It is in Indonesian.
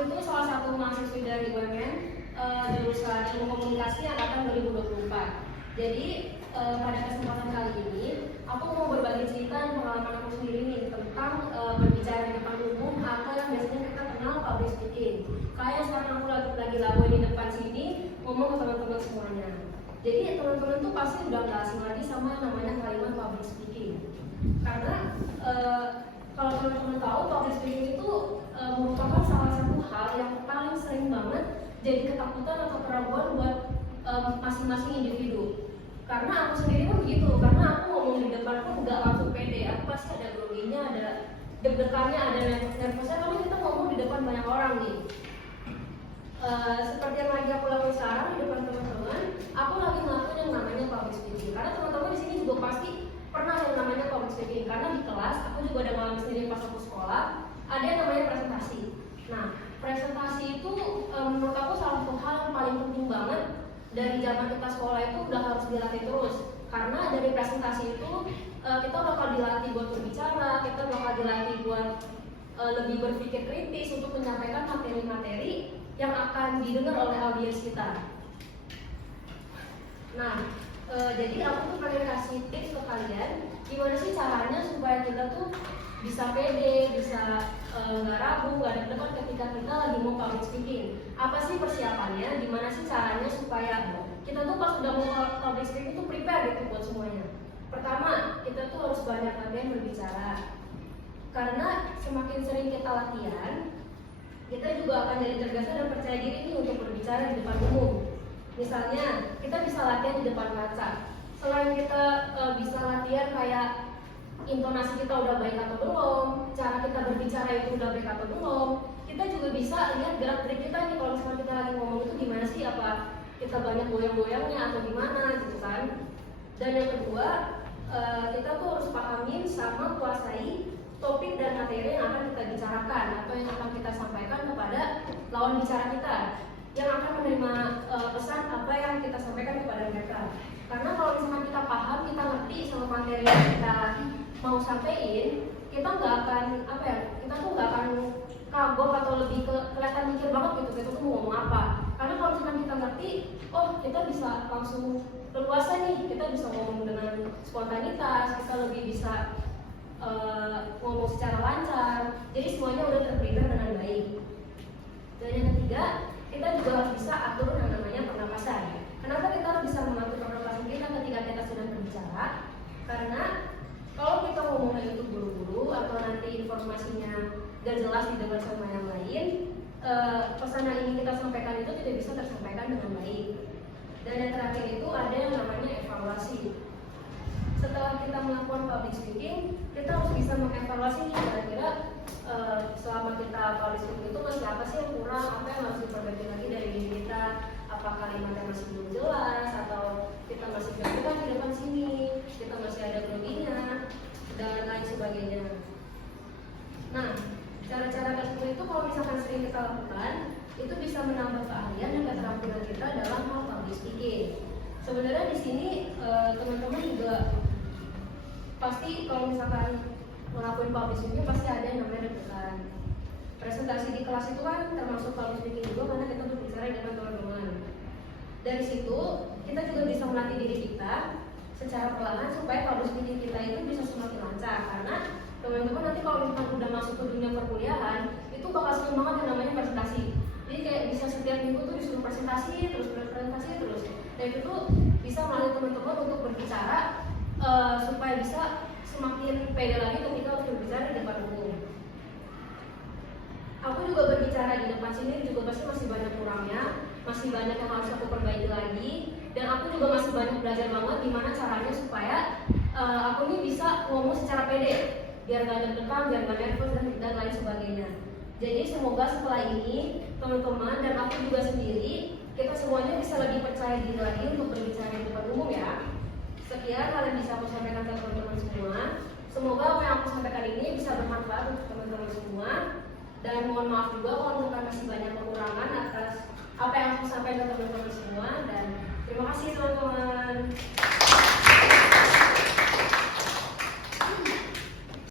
itu salah satu mahasiswa dari UMN jurusan Ilmu Komunikasi angkatan 2024. Jadi pada kesempatan kali ini aku mau berbagi cerita dan pengalaman aku sendiri nih tentang berbicara di depan umum atau yang biasanya kita kenal public speaking. Kayak sekarang aku lagi lakuin di depan sini ngomong ke teman-teman semuanya. Jadi teman-teman tuh pasti udah gak asing lagi sama yang namanya kalimat public speaking. Karena kalau teman-teman tahu public speaking itu merupakan salah satu hal yang paling sering banget jadi ketakutan atau keraguan buat masing-masing individu. Karena aku sendiri pun begitu, karena aku ngomong di depan pun nggak langsung pede, aku pasti ada groginya, ada deg-degannya, ada nervous-nervousnya, karena kita ngomong di depan banyak orang nih. Seperti yang lagi aku lakukan sekarang di depan teman-teman, aku lagi ngelakuin yang namanya public speaking. Karena teman-teman di sini juga pasti pernah yang namanya public speaking, karena di kelas aku juga ada ngalamin sendiri pas aku sekolah, ada yang namanya presentasi. Nah, presentasi itu menurut aku salah satu hal yang paling penting banget. Dari zaman kita sekolah itu udah harus dilatih terus, karena dari presentasi itu kita bakal dilatih buat berbicara, kita bakal dilatih buat lebih berpikir kritis untuk menyampaikan materi-materi yang akan didengar oleh audiens kita. Nah, jadi aku tuh pengen kasih tips ke kalian gimana sih caranya supaya kita tuh bisa pede, bisa nggak ragu, nggak deg-degan ketika kita lagi mau public speaking. Apa sih persiapannya? Gimana sih caranya supaya kita tuh pas udah mau public speaking tuh prepare gitu buat semuanya. Pertama, kita tuh harus banyak latihan berbicara. Karena semakin sering kita latihan, kita juga akan jadi terbiasa dan percaya diri nih untuk berbicara di depan umum. Misalnya, kita bisa latihan di depan kaca. Selain kita bisa latihan kayak intonasi kita udah baik atau belum, cara kita berbicara itu udah baik atau belum, kita juga bisa lihat gerak-gerik kita nih kalau misalnya kita lagi ngomong itu gimana sih, apa kita banyak goyang-goyangnya atau gimana gitu kan. Dan yang kedua, kita tuh harus pahamin sama kuasai topik dan materi yang akan kita bicarakan atau yang akan kita sampaikan kepada lawan bicara kita yang akan menerima pesan apa yang kita sampaikan kepada mereka. Karena kalau misalnya kita paham, kita ngerti sama materi yang kita mau sampaikan, kita nggak akan kita tuh nggak akan kagok atau lebih kelihatan mikir banget gitu kita tuh mau ngomong apa. Karena kalau misalnya kita ngerti, oh kita bisa langsung leluasa nih, kita bisa ngomong dengan spontanitas, kita lebih bisa ngomong secara lancar. Jadi semuanya udah terprepare dengan baik. Dan yang ketiga, kita juga harus bisa atur yang namanya pernapasan. Kenapa kita harus bisa mengatur pernapasan kita ketika kita sedang berbicara? Karena kalau kita ngomongnya itu buru-buru atau nanti informasinya gak jelas didengar sama yang lain, pesan yang ingin kita sampaikan itu tidak bisa tersampaikan dengan baik. Dan yang terakhir itu ada yang namanya evaluasi. Setelah kita melakukan public speaking, kita harus bisa mengevaluasi kira-kira selama kita public speaking itu masih apa sih yang kurang, apa yang harus diperbaiki lagi dari diri kita, apa kalimatnya masih belum jelas, atau kita masih deg-degan di depan sini, kita masih ada groginya, dan lain sebagainya. Nah, cara-cara tersebut itu kalau misalkan sering kita lakukan, itu bisa menambah keahlian dan keterampilan kita dalam hal public speaking. Sebenarnya di sini teman-teman juga pasti kalau misalkan ngelakuin public speaking pasti ada yang namanya deg-degan. Presentasi di kelas itu kan termasuk public speaking juga karena kita berbicara dengan teman-teman. Dari situ kita juga bisa melatih diri kita secara perlahan supaya public speaking kita itu bisa semakin lancar. Karena teman-teman nanti kalau misalkan udah masuk ke dunia perkuliahan itu bakal sering banget yang namanya presentasi. Jadi kayak bisa setiap minggu tuh disuruh presentasi terus. Dan itu tuh bisa melatih teman-teman untuk berbicara supaya bisa semakin pede lagi ketika harus berbicara di depan umum. Aku juga berbicara di depan sini juga pasti masih banyak kurangnya, masih banyak yang harus aku perbaiki lagi, dan aku juga masih banyak belajar banget gimana caranya supaya aku ini bisa ngomong secara pede, biar gak deg-degan, biar gak nervous dan lain sebagainya. Jadi semoga setelah ini teman-teman dan aku juga sendiri kita semuanya bisa lebih percaya diri lagi untuk berbicara di depan umum ya. Sekian kalian bisa aku sampaikan ke teman-teman semua. Semoga apa yang aku sampaikan ini bisa bermanfaat untuk teman-teman semua. Dan mohon maaf juga kalau misalkan masih banyak kekurangan atas apa yang aku sampaikan ke teman-teman semua. Dan terima kasih teman-teman.